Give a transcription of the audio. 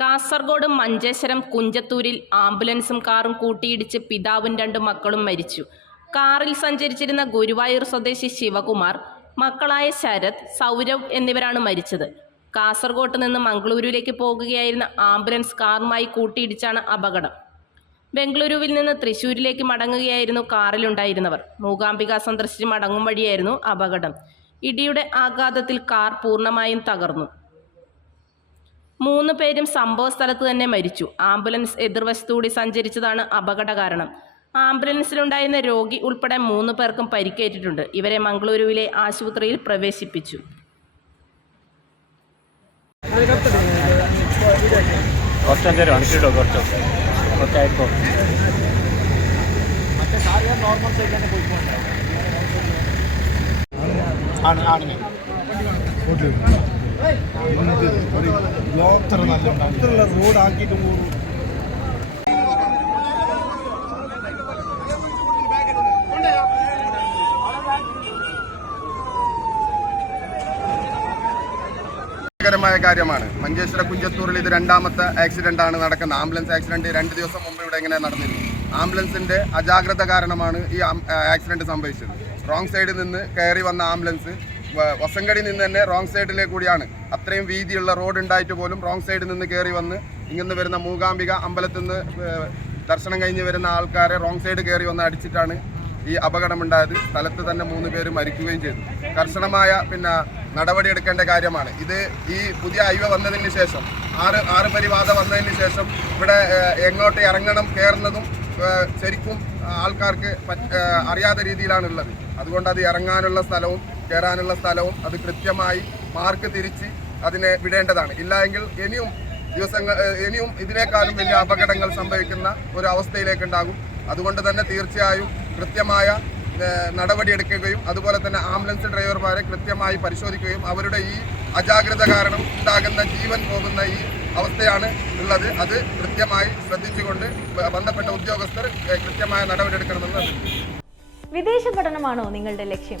കാസർഗോഡ് മഞ്ചേശ്വരം കുഞ്ചത്തൂരിൽ ആംബുലൻസും കാറും കൂട്ടിയിടിച്ച് പിതാവും രണ്ട് മക്കളും മരിച്ചു. കാറിൽ സഞ്ചരിച്ചിരുന്ന ഗുരുവായൂർ സ്വദേശി ശിവകുമാർ മക്കളായ ശരത് സൗരവ് എന്നിവരാണ് മരിച്ചത്. കാസർഗോട്ട് നിന്ന് മംഗളൂരുവിലേക്ക് പോകുകയായിരുന്ന ആംബുലൻസ് കാറുമായി കൂട്ടിയിടിച്ചാണ് അപകടം. ബംഗളൂരുവിൽ നിന്ന് തൃശൂരിലേക്ക് മടങ്ങുകയായിരുന്നു കാറിലുണ്ടായിരുന്നവർ. മൂകാംബിക സന്ദർശിച്ച് മടങ്ങും വഴിയായിരുന്നു അപകടം. ഇടിയുടെ ആഘാതത്തിൽ കാർ പൂർണമായും തകർന്നു. മൂന്ന് പേരും സംഭവ സ്ഥലത്ത് തന്നെ മരിച്ചു. ആംബുലൻസ് എതിർവശത്തുകൂടി സഞ്ചരിച്ചതാണ് അപകട കാരണം. ആംബുലൻസിലുണ്ടായിരുന്ന രോഗി ഉൾപ്പെടെ മൂന്ന് പേർക്കും പരിക്കേറ്റിട്ടുണ്ട്. ഇവരെ മംഗളൂരുവിലെ ആശുപത്രിയിൽ പ്രവേശിപ്പിച്ചു. ആണ് ആണിനെ ബ്ലോക്ക് നല്ല റോഡ് കാര്യമാണ്. മഞ്ചേശ്വര കുഞ്ചത്തൂരിൽ ഇത് രണ്ടാമത്തെ ആക്സിഡന്റ് ആണ് നടക്കുന്നത്. ആംബുലൻസ് ആക്സിഡന്റ് രണ്ട് ദിവസം മുമ്പ് ഇവിടെ ഇങ്ങനെ നടന്നിരുന്നു. ആംബുലൻസിന്റെ അജാഗ്രത കാരണമാണ് ഈ ആക്സിഡന്റ് സംഭവിച്ചത്. റോങ് സൈഡിൽ നിന്ന് കയറി വന്ന ആംബുലൻസ് വസങ്കടി നിന്ന് തന്നെ റോങ് സൈഡിലേക്ക് കൂടിയാണ്. അത്രയും വീതിയുള്ള റോഡ് ഉണ്ടായിട്ട് പോലും റോങ് സൈഡിൽ നിന്ന് കയറി വന്ന് ഇങ്ങനെ വരുന്ന മൂകാംബിക അമ്പലത്തിൽ നിന്ന് ദർശനം കഴിഞ്ഞ് വരുന്ന ആൾക്കാരെ റോങ് സൈഡ് കയറി വന്ന് അടിച്ചിട്ടാണ് ഈ അപകടമുണ്ടായത്. സ്ഥലത്ത് തന്നെ മൂന്ന് പേര് മരിക്കുകയും ചെയ്തു. കർശനമായ പിന്നെ നടപടിയെടുക്കേണ്ട കാര്യമാണ്. ഇത് ഈ പുതിയ ഹൈവേ വന്നതിന് ശേഷം ആറ് ആറ് പരിവാദം വന്നതിന് ശേഷം ഇവിടെ എങ്ങോട്ട് ഇറങ്ങണം കയറുന്നതും ശരിക്കും ആൾക്കാർക്ക് അറിയാത്ത രീതിയിലാണ് ഉള്ളത് അതുകൊണ്ട് അത് ഇറങ്ങാനുള്ള സ്ഥലവും കയറാനുള്ള സ്ഥലവും അത് കൃത്യമായി മാർക്ക് തിരിച്ച് അതിനെ വിടേണ്ടതാണ്. ഇല്ലായെങ്കിൽ ഇനിയും ദിവസങ്ങൾ ഇനിയും ഇതിനേക്കാളും വലിയ അപകടങ്ങൾ സംഭവിക്കുന്ന ഒരു അവസ്ഥയിലേക്ക് ഉണ്ടാകും അതുകൊണ്ട് തന്നെ തീർച്ചയായും കൃത്യമായ നടപടിയെടുക്കുകയും അതുപോലെ തന്നെ ആംബുലൻസ് ഡ്രൈവർമാരെ കൃത്യമായി പരിശോധിക്കുകയും അവരുടെ ഈ അജാഗ്രത കാരണം ഉണ്ടാകുന്ന ജീവൻ പോകുന്ന ഈ അവസ്ഥയാണ് ഉള്ളത്. അത് കൃത്യമായി ശ്രദ്ധിച്ചുകൊണ്ട് ബന്ധപ്പെട്ട ഉദ്യോഗസ്ഥർ കൃത്യമായ നടപടിയെടുക്കണമെന്ന് വിദേശ പഠനമാണോ നിങ്ങളുടെ ലക്ഷ്യം?